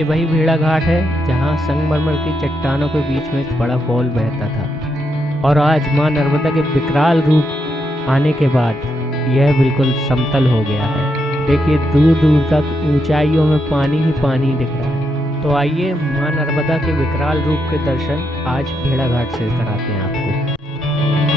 ये वही भेड़ाघाट है जहाँ संगमरमर की चट्टानों के बीच में एक बड़ा फॉल बहता था, और आज माँ नर्मदा के विकराल रूप आने के बाद यह बिल्कुल समतल हो गया है। देखिए दूर दूर तक ऊंचाइयों में पानी ही पानी दिख रहा है। तो आइए माँ नर्मदा के विकराल रूप के दर्शन आज भेड़ाघाट से कराते हैं आपको।